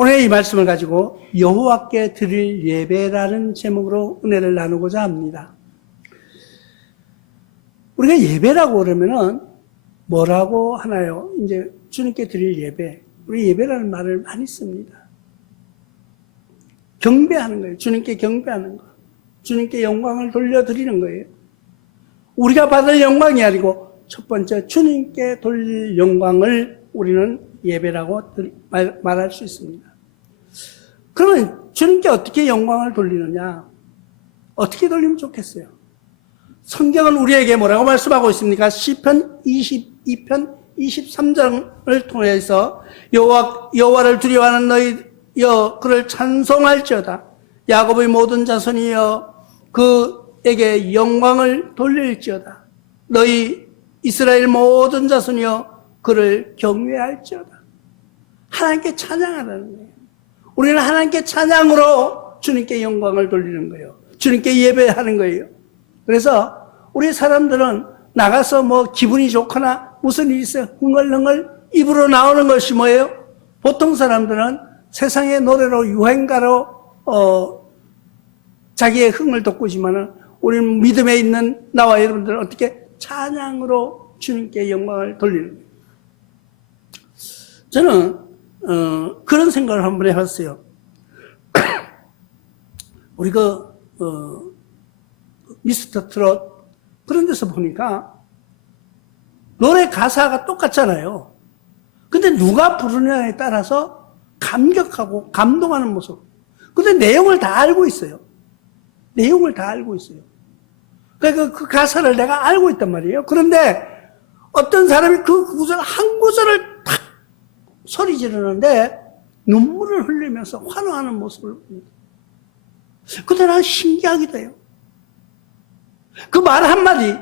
오늘 이 말씀을 가지고 여호와께 드릴 예배라는 제목으로 은혜를 나누고자 합니다. 우리가 예배라고 그러면은 뭐라고 하나요? 이제 주님께 드릴 예배. 우리 예배라는 말을 많이 씁니다. 경배하는 거예요. 주님께 경배하는 거. 주님께 영광을 돌려드리는 거예요. 우리가 받을 영광이 아니고 첫 번째 주님께 돌릴 영광을 우리는 예배라고 말할 수 있습니다. 그러면 주님께 어떻게 영광을 돌리느냐? 어떻게 돌리면 좋겠어요? 성경은 우리에게 뭐라고 말씀하고 있습니까? 시편 22편 23장을 통해서 여호와를 두려워하는 너희여 그를 찬송할지어다. 야곱의 모든 자손이여 그에게 영광을 돌릴지어다. 너희 이스라엘 모든 자손이여 그를 경외할지어다. 하나님께 찬양하라는 거예요. 우리는 하나님께 찬양으로 주님께 영광을 돌리는 거예요. 주님께 예배하는 거예요. 그래서 우리 사람들은 나가서 뭐 기분이 좋거나 무슨 일이 있어요. 흥얼흥얼 입으로 나오는 것이 뭐예요? 보통 사람들은 세상의 노래로 유행가로 자기의 흥을 돋구지만은 우리는 믿음에 있는 나와 여러분들은 어떻게 찬양으로 주님께 영광을 돌리는 거예요. 저는 그런 생각을 한번 해봤어요. 우리 미스터 트롯 그런 데서 보니까 노래 가사가 똑같잖아요. 근데 누가 부르느냐에 따라서 감격하고 감동하는 모습. 근데 내용을 다 알고 있어요. 내용을 다 알고 있어요. 그러니까 그 가사를 내가 알고 있단 말이에요. 그런데 어떤 사람이 그 구절 한 구절을 탁 소리 지르는데 눈물을 흘리면서 환호하는 모습을 봅니다. 근데 난 신기하기도 해요. 그 말 한마디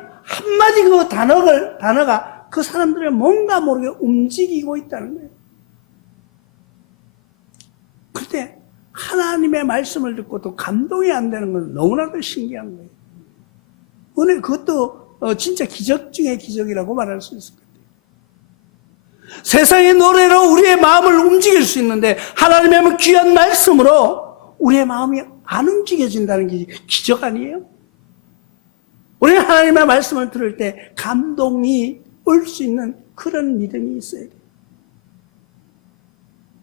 그 단어가 그 사람들을 뭔가 모르게 움직이고 있다는 거예요. 그런데 하나님의 말씀을 듣고도 감동이 안 되는 건 너무나도 신기한 거예요. 오늘 그것도 진짜 기적 중에 기적이라고 말할 수 있을 것 같아요. 세상의 노래로 우리의 마음을 움직일 수 있는데 하나님의 귀한 말씀으로 우리의 마음이 안 움직여진다는 게 기적 아니에요? 우리는 하나님의 말씀을 들을 때 감동이 올 수 있는 그런 믿음이 있어야 돼요.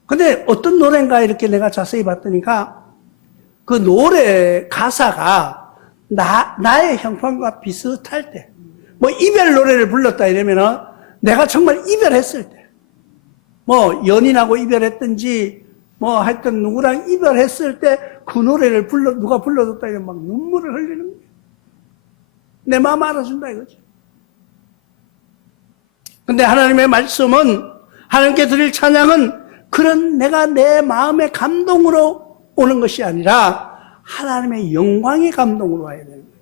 근데 어떤 노래인가 이렇게 내가 자세히 봤더니까 그 노래 가사가 나의 형편과 비슷할 때, 뭐 이별 노래를 불렀다 이러면은 내가 정말 이별했을 때, 뭐 연인하고 이별했든지 뭐 하여튼 누구랑 이별했을 때 그 노래를 누가 불러줬다 이러면 막 눈물을 흘리는 거예요. 내 마음 알아준다 이거죠. 근데 하나님의 말씀은, 하나님께 드릴 찬양은 그런 내가 내 마음의 감동으로 오는 것이 아니라 하나님의 영광의 감동으로 와야 되는 거예요.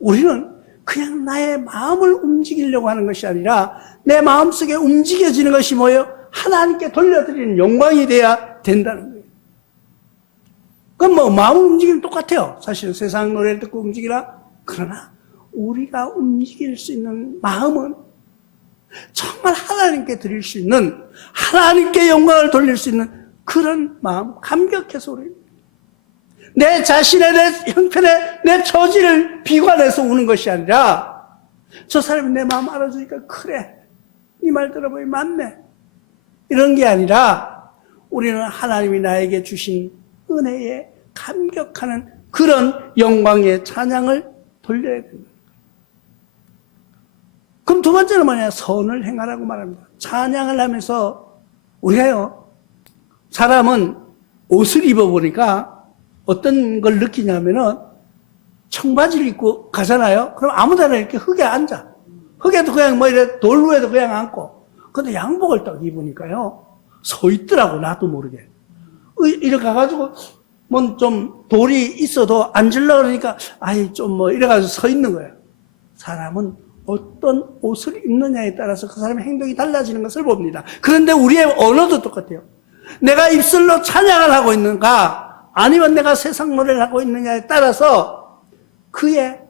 우리는 그냥 나의 마음을 움직이려고 하는 것이 아니라 내 마음속에 움직여지는 것이 뭐예요? 하나님께 돌려드리는 영광이 돼야 된다는 거예요. 그럼 뭐 마음을 움직이면 똑같아요. 사실 세상 노래를 듣고 움직이라. 그러나 우리가 움직일 수 있는 마음은 정말 하나님께 드릴 수 있는, 하나님께 영광을 돌릴 수 있는 그런 마음, 감격해서 우리 내 자신의, 내 형편의, 내 처지를 비관해서 우는 것이 아니라 저 사람이 내 마음 알아주니까 그래, 이 말 들어보니 맞네, 이런 게 아니라 우리는 하나님이 나에게 주신 은혜에 감격하는 그런 영광의 찬양을 돌려야 된다. 그럼 두 번째는 뭐냐? 선을 행하라고 말합니다. 찬양을 하면서 우리가요, 사람은 옷을 입어보니까 어떤 걸 느끼냐면은 청바지를 입고 가잖아요. 그럼 아무데나 이렇게 흙에 앉아. 흙에도 그냥 뭐 이래 돌 위에도 그냥 앉고. 근데 양복을 딱 입으니까요, 서 있더라고, 나도 모르게. 이렇게 가가지고 뭐 좀 돌이 있어도 앉으려고 그러니까 아이 좀 뭐 이래가지고 서 있는 거예요. 사람은 어떤 옷을 입느냐에 따라서 그 사람의 행동이 달라지는 것을 봅니다. 그런데 우리의 언어도 똑같아요. 내가 입술로 찬양을 하고 있는가 아니면 내가 세상 노래를 하고 있느냐에 따라서 그의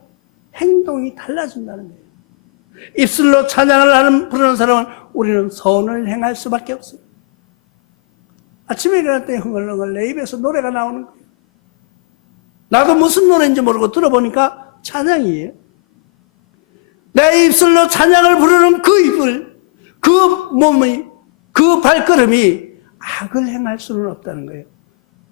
행동이 달라진다는 거예요. 입술로 찬양을 부르는 사람은 우리는 선을 행할 수밖에 없어요. 아침에 일어날 때 흥얼흥얼 내 입에서 노래가 나오는 거예요. 나도 무슨 노래인지 모르고 들어보니까 찬양이에요. 내 입술로 찬양을 부르는 그 입을, 그 몸이, 그 발걸음이 악을 행할 수는 없다는 거예요.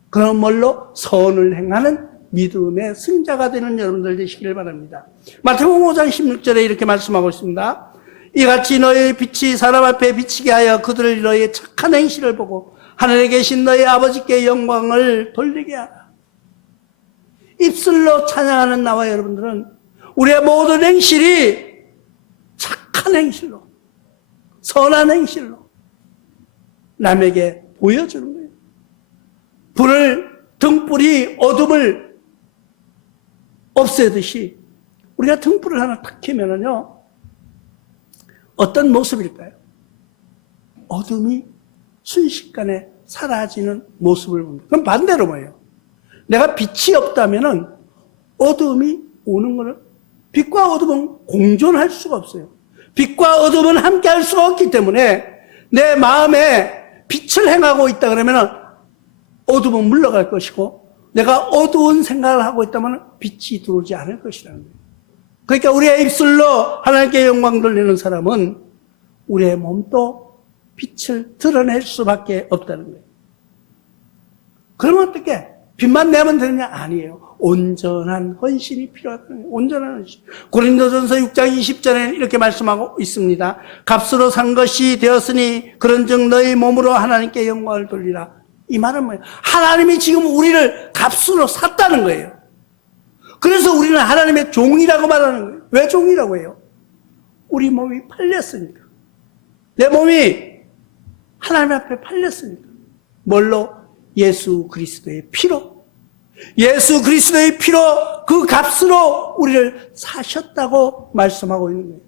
그런 뭘로? 선을 행하는 믿음의 승자가 되는 여러분들 되시길 바랍니다. 마태복음 5장 16절에 이렇게 말씀하고 있습니다. 이같이 너희의 빛이 사람 앞에 비치게 하여 그들을 너희의 착한 행실을 보고 하늘에 계신 너희 아버지께 영광을 돌리게 하라. 입술로 찬양하는 나와 여러분들은 우리의 모든 행실이 착한 행실로, 선한 행실로 남에게 보여주는 거예요. 등불이 어둠을 없애듯이 우리가 등불을 하나 탁 켜면은요, 어떤 모습일까요? 어둠이 순식간에 사라지는 모습을 봅니다. 그럼 반대로 뭐예요? 내가 빛이 없다면은 어둠이 오는 거는, 빛과 어둠은 공존할 수가 없어요. 빛과 어둠은 함께 할 수가 없기 때문에 내 마음에 빛을 행하고 있다 그러면은 어둠은 물러갈 것이고, 내가 어두운 생각을 하고 있다면 빛이 들어오지 않을 것이라는 거예요. 그러니까 우리의 입술로 하나님께 영광 돌리는 사람은 우리의 몸도 빛을 드러낼 수밖에 없다는 거예요. 그러면 어떻게? 빛만 내면 되느냐? 아니에요. 온전한 헌신이 필요하다는 거예요. 온전한 헌신. 고린도전서 6장 20절에 이렇게 말씀하고 있습니다. 값으로 산 것이 되었으니 그런즉 너희 몸으로 하나님께 영광을 돌리라. 이 말은 뭐예요? 하나님이 지금 우리를 값으로 샀다는 거예요. 그래서 우리는 하나님의 종이라고 말하는 거예요. 왜 종이라고 해요? 우리 몸이 팔렸으니까. 내 몸이 하나님 앞에 팔렸으니까. 뭘로? 예수 그리스도의 피로. 예수 그리스도의 피로, 그 값으로 우리를 사셨다고 말씀하고 있는 거예요.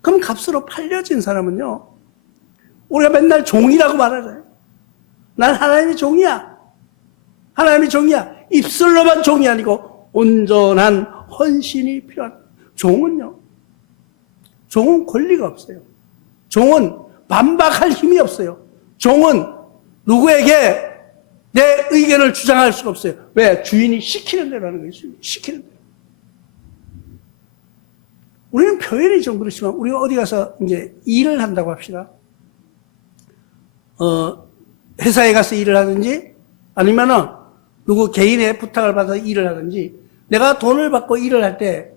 그럼 값으로 팔려진 사람은요, 우리가 맨날 종이라고 말하잖아요. 난 하나님의 종이야. 하나님의 종이야. 입술로만 종이 아니고 온전한 헌신이 필요한. 종은요, 종은 권리가 없어요. 종은 반박할 힘이 없어요. 종은 누구에게 내 의견을 주장할 수가 없어요. 왜? 주인이 시키는 대로 하는 거예요. 시키는 대로. 우리는 표현이 좀 그렇지만, 우리가 어디 가서 이제 일을 한다고 합시다. 회사에 가서 일을 하든지, 아니면은 누구 개인의 부탁을 받아서 일을 하든지, 내가 돈을 받고 일을 할 때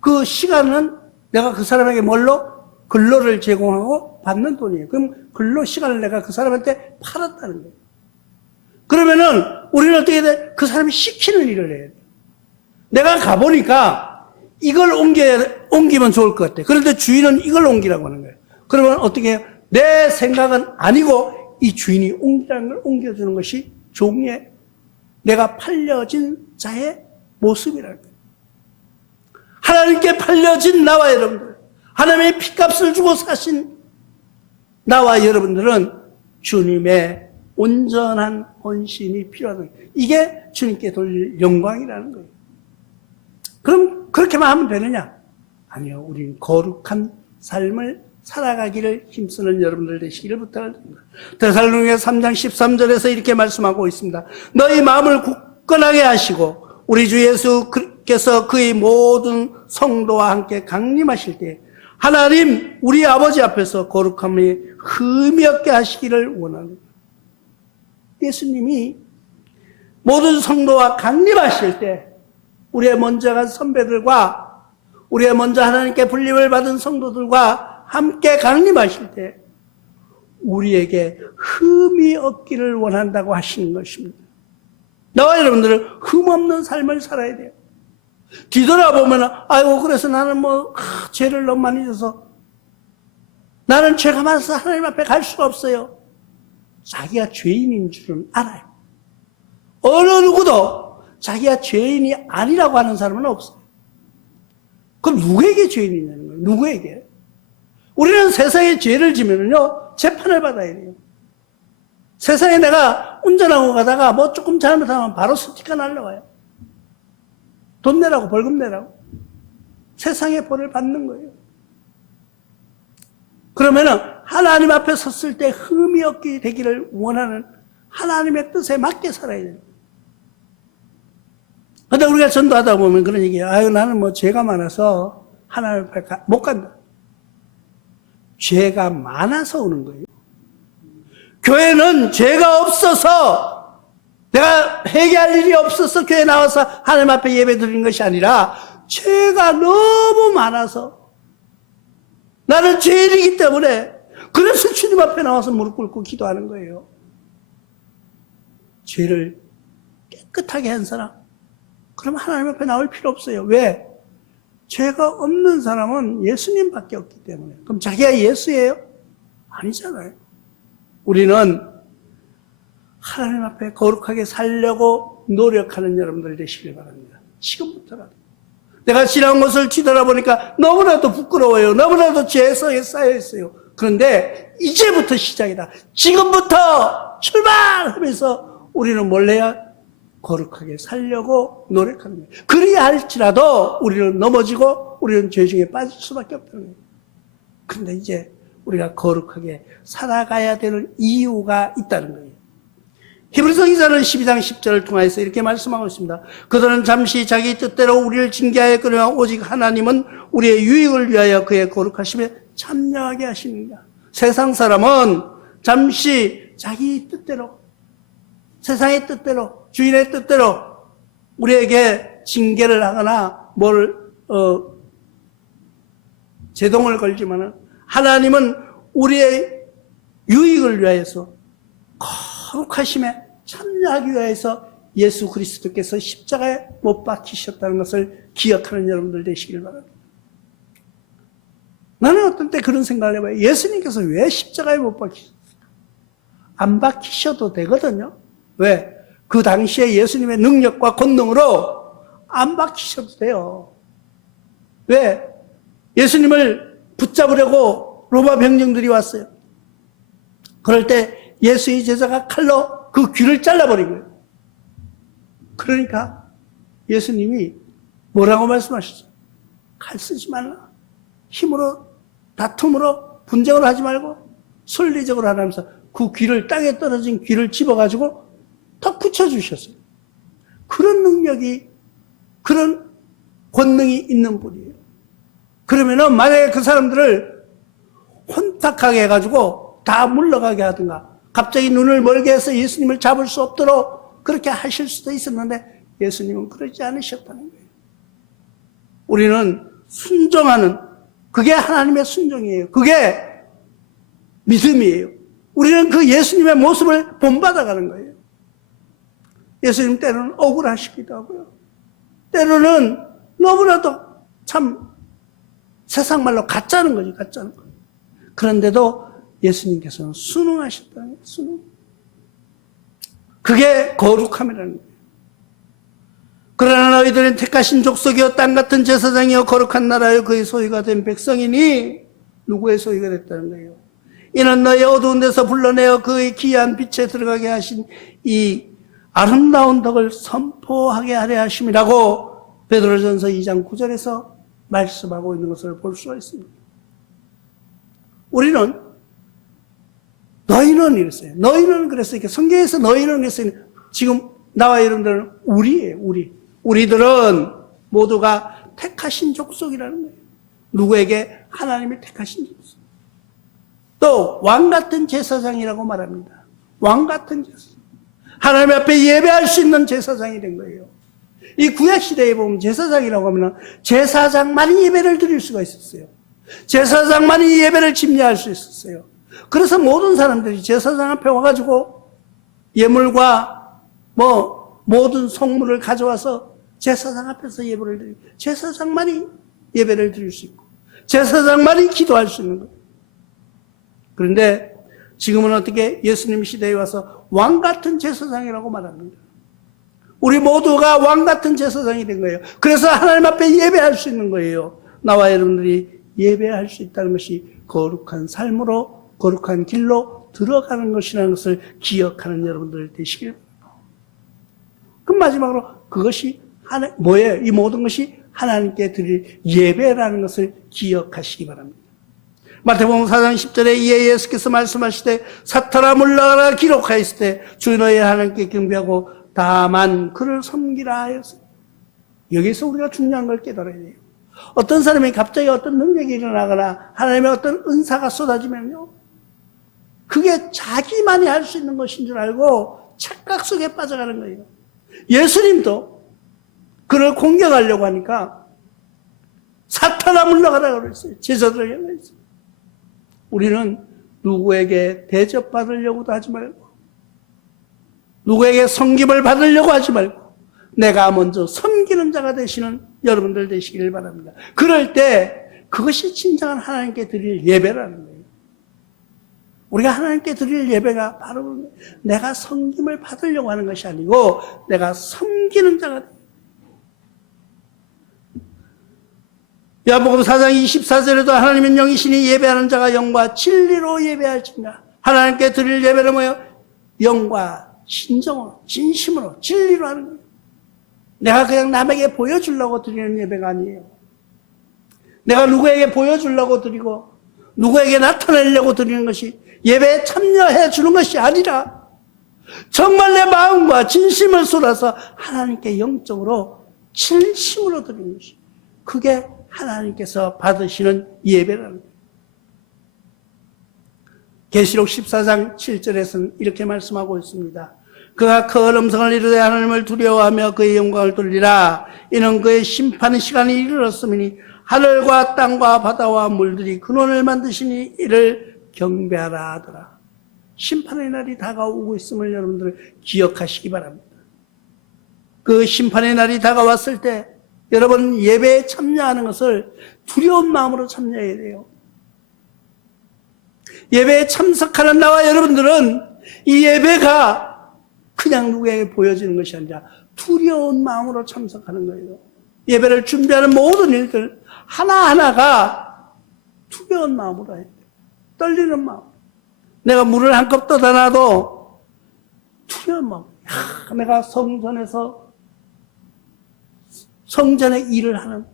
그 시간은 내가 그 사람에게 뭘로? 근로를 제공하고 받는 돈이에요. 그럼 근로 시간을 내가 그 사람한테 팔았다는 거예요. 그러면은 우리는 어떻게 돼? 그 사람이 시키는 일을 해야 돼. 내가 가보니까 이걸 옮기면 좋을 것 같아. 그런데 주인은 이걸 옮기라고 하는 거예요. 그러면 어떻게 해요? 내 생각은 아니고 이 주인이 옮기라는 걸 옮겨주는 것이 종의, 내가 팔려진 자의 모습이라는 거예요. 하나님께 팔려진 나와 여러분들, 하나님의 피값을 주고 사신 나와 여러분들은 주님의 온전한 헌신이 필요하다. 이게 주님께 돌릴 영광이라는 거예요. 그럼 그렇게만 하면 되느냐? 아니요. 우리는 거룩한 삶을 살아가기를 힘쓰는 여러분들 되시기를 부탁드립니다. 데살로니가서 3장 13절에서 이렇게 말씀하고 있습니다. 너희 마음을 굳건하게 하시고 우리 주 예수께서 그의 모든 성도와 함께 강림하실 때 하나님 우리 아버지 앞에서 거룩함이 흠이 없게 하시기를 원합니다. 예수님이 모든 성도와 강림하실 때 우리의 먼저 간 선배들과 우리의 먼저 하나님께 불림을 받은 성도들과 함께 강림하실 때 우리에게 흠이 없기를 원한다고 하시는 것입니다. 나와 여러분들은 흠 없는 삶을 살아야 돼요. 뒤돌아보면 아이고 그래서 나는 죄를 너무 많이 져서 나는 죄가 많아서 하나님 앞에 갈 수가 없어요. 자기가 죄인인 줄은 알아요. 어느 누구도 자기가 죄인이 아니라고 하는 사람은 없어요. 그럼 누구에게 죄인이냐는 거예요. 누구에게? 우리는 세상에 죄를 지면은요 재판을 받아야 돼요. 세상에 내가 운전하고 가다가 조금 잘못하면 바로 스티커 날라와요. 돈 내라고, 벌금 내라고. 세상의 벌을 받는 거예요. 그러면은 하나님 앞에 섰을 때 흠이 없게 되기를 원하는 하나님의 뜻에 맞게 살아야 돼요. 근데 우리가 전도하다 보면 그런 얘기예요. 아유, 나는 뭐 죄가 많아서 하나님 앞에 못 간다. 죄가 많아서 오는 거예요. 교회는 죄가 없어서 내가 회개할 일이 없어서 교회 나와서 하나님 앞에 예배 드리는 것이 아니라 죄가 너무 많아서 나는 죄인이기 때문에 그래서 주님 앞에 나와서 무릎 꿇고 기도하는 거예요. 죄를 깨끗하게 한 사람, 그럼 하나님 앞에 나올 필요 없어요. 왜? 죄가 없는 사람은 예수님밖에 없기 때문에. 그럼 자기가 예수예요? 아니잖아요. 우리는 하나님 앞에 거룩하게 살려고 노력하는 여러분들 되시길 바랍니다. 지금부터라도. 내가 지나온 것을 뒤돌아보니까 너무나도 부끄러워요. 너무나도 죄에 쌓여있어요. 그런데 이제부터 시작이다. 지금부터 출발하면서 우리는 뭘 해야? 거룩하게 살려고 노력하는 거예요. 그래야 할지라도 우리는 넘어지고 우리는 죄 중에 빠질 수밖에 없다는 거예요. 그런데 이제 우리가 거룩하게 살아가야 되는 이유가 있다는 거예요. 히브리서 기자는 12장 10절을 통해서 이렇게 말씀하고 있습니다. 그들은 잠시 자기 뜻대로 우리를 징계하였거니와 오직 하나님은 우리의 유익을 위하여 그의 거룩하심에 참여하게 하십니다. 세상 사람은 잠시 자기 뜻대로, 세상의 뜻대로, 주인의 뜻대로 우리에게 징계를 하거나 제동을 걸지만은 하나님은 우리의 유익을 위하여서 거룩하심에 참여하기 위해서 예수 그리스도께서 십자가에 못 박히셨다는 것을 기억하는 여러분들 되시길 바랍니다. 나는 어떤 때 그런 생각을 해봐요. 예수님께서 왜 십자가에 못 박히셨을까? 안 박히셔도 되거든요. 왜? 그 당시에 예수님의 능력과 권능으로 안 박히셔도 돼요. 왜? 예수님을 붙잡으려고 로마 병정들이 왔어요. 그럴 때 예수의 제자가 칼로 그 귀를 잘라버린 거예요. 그러니까 예수님이 뭐라고 말씀하셨어요? 칼 쓰지 말라. 힘으로, 다툼으로, 분쟁을 하지 말고 순리적으로 하면서 그 귀를, 땅에 떨어진 귀를 집어가지고 더 붙여주셨어요. 그런 능력이, 그런 권능이 있는 분이에요. 그러면은 만약에 그 사람들을 혼탁하게 해가지고 다 물러가게 하든가 갑자기 눈을 멀게 해서 예수님을 잡을 수 없도록 그렇게 하실 수도 있었는데 예수님은 그러지 않으셨다는 거예요. 우리는 순종하는, 그게 하나님의 순종이에요. 그게 믿음이에요. 우리는 그 예수님의 모습을 본받아가는 거예요. 예수님 때로는 억울하시기도 하고요. 때로는 너무나도 참 세상 말로 가짜는 거죠. 가짜는 거. 그런데도 예수님께서는 순응하셨다는 거예요. 순응. 그게 거룩함이라는 거예요. 그러나 너희들은 택하신 족속이요 땅 같은 제사장이요 거룩한 나라요 그의 소유가 된 백성이니 누구의 소유가 됐다는 거예요. 이는 너희 어두운 데서 불러내어 그의 귀한 빛에 들어가게 하신 이 아름다운 덕을 선포하게 하려 하심이라고 베드로전서 2장 9절에서 말씀하고 있는 것을 볼 수가 있습니다. 우리는 너희는 이랬어요. 너희는 그랬어요. 이렇게 성경에서 너희는 그랬어요. 지금 나와 여러분들은 우리예요. 우리들은 모두가 택하신 족속이라는 거예요. 누구에게? 하나님이 택하신 족속. 또 왕 같은 제사장이라고 말합니다. 왕 같은 제사장. 하나님 앞에 예배할 수 있는 제사장이 된 거예요. 이 구약시대에 보면 제사장이라고 하면 제사장만이 예배를 드릴 수가 있었어요. 제사장만이 예배를 집례할 수 있었어요. 그래서 모든 사람들이 제사장 앞에 와가지고 예물과 모든 성물을 가져와서 제사장 앞에서 예배를 드리고 제사장만이 예배를 드릴 수 있고 제사장만이 기도할 수 있는 거예요. 그런데 지금은 어떻게 예수님 시대에 와서 왕 같은 제사장이라고 말합니다. 우리 모두가 왕 같은 제사장이 된 거예요. 그래서 하나님 앞에 예배할 수 있는 거예요. 나와 여러분들이 예배할 수 있다는 것이 거룩한 삶으로 거룩한 길로 들어가는 것이라는 것을 기억하는 여러분들 되시길 바랍니다. 그럼 마지막으로 그것이 뭐예요? 이 모든 것이 하나님께 드릴 예배라는 것을 기억하시기 바랍니다. 마태복음 4장 10절에 이에 예수께서 말씀하시되 사탄아 물러가라 기록하였을 때 주 너희 하나님께 경배하고 다만 그를 섬기라 하였습니다. 여기서 우리가 중요한 걸 깨달아야 돼요. 어떤 사람이 갑자기 어떤 능력이 일어나거나 하나님의 어떤 은사가 쏟아지면요, 그게 자기만이 할 수 있는 것인 줄 알고 착각 속에 빠져가는 거예요. 예수님도 그를 공격하려고 하니까 사탄아 물러가라 그랬어요. 제자들에게 그랬어요. 우리는 누구에게 대접받으려고도 하지 말고 누구에게 섬김을 받으려고 하지 말고 내가 먼저 섬기는 자가 되시는 여러분들 되시길 바랍니다. 그럴 때 그것이 진정한 하나님께 드릴 예배라는 거예요. 우리가 하나님께 드릴 예배가 바로 내가 섬김을 받으려고 하는 것이 아니고 내가 섬기는 자가 돼요. 요한복음 4장 24절에도 하나님은 영이시니 예배하는 자가 영과 진리로 예배할지니라. 하나님께 드릴 예배는 뭐예요? 영과 진정으로, 진심으로, 진리로 하는 거예요. 내가 그냥 남에게 보여주려고 드리는 예배가 아니에요. 내가 누구에게 보여주려고 드리고 누구에게 나타내려고 드리는 것이 예배에 참여해 주는 것이 아니라 정말 내 마음과 진심을 쏟아서 하나님께 영적으로 진심으로 드리는 것이, 그게 하나님께서 받으시는 예배라는 거예요. 계시록 14장 7절에서는 이렇게 말씀하고 있습니다. 그가 큰 음성을 이르되 하나님을 두려워하며 그의 영광을 돌리라. 이는 그의 심판의 시간이 이르렀으니 하늘과 땅과 바다와 물들이 근원을 만드시니 이를 경배하라 하더라. 심판의 날이 다가오고 있음을 여러분들 기억하시기 바랍니다. 그 심판의 날이 다가왔을 때 여러분 예배에 참여하는 것을 두려운 마음으로 참여해야 돼요. 예배에 참석하는 나와 여러분들은 이 예배가 그냥 누구에게 보여지는 것이 아니라 두려운 마음으로 참석하는 거예요. 예배를 준비하는 모든 일들 하나하나가 두려운 마음으로 해야 돼요. 떨리는 마음. 내가 물을 한 컵 떠다 놔도 두려운 마음. 내가 성전의 일을 하는,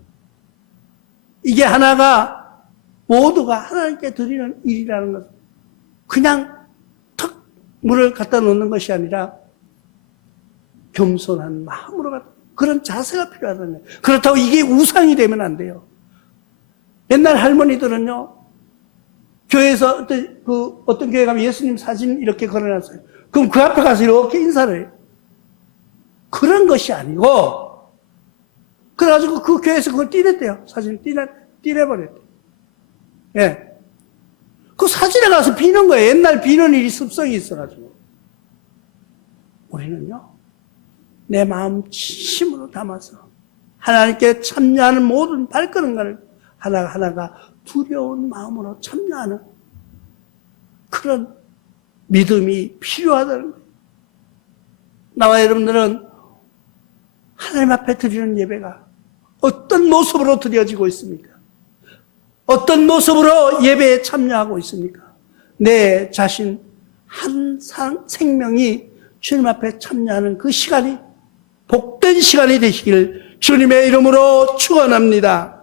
이게 하나가 모두가 하나님께 드리는 일이라는 것. 그냥 턱 물을 갖다 놓는 것이 아니라 겸손한 마음으로 갖다, 그런 자세가 필요하다는 거예요. 그렇다고 이게 우상이 되면 안 돼요. 옛날 할머니들은요, 교회에서 어떤 교회 가면 예수님 사진 이렇게 걸어놨어요. 그럼 그 앞에 가서 이렇게 인사를 해요. 그런 것이 아니고, 그래가지고 그 교회에서 그걸 띠냈대요. 사진을 띠내버렸대요. 예. 그 사진에 가서 비는 거예요. 옛날 비는 일이 습성이 있어가지고. 우리는요, 내 마음 진심으로 담아서 하나님께 참여하는 모든 발걸음을 하나하나가 두려운 마음으로 참여하는 그런 믿음이 필요하다는 거예요. 나와 여러분들은 하나님 앞에 드리는 예배가 어떤 모습으로 드려지고 있습니까? 어떤 모습으로 예배에 참여하고 있습니까? 내 자신 한 생명이 주님 앞에 참여하는 그 시간이 복된 시간이 되시길 주님의 이름으로 축원합니다.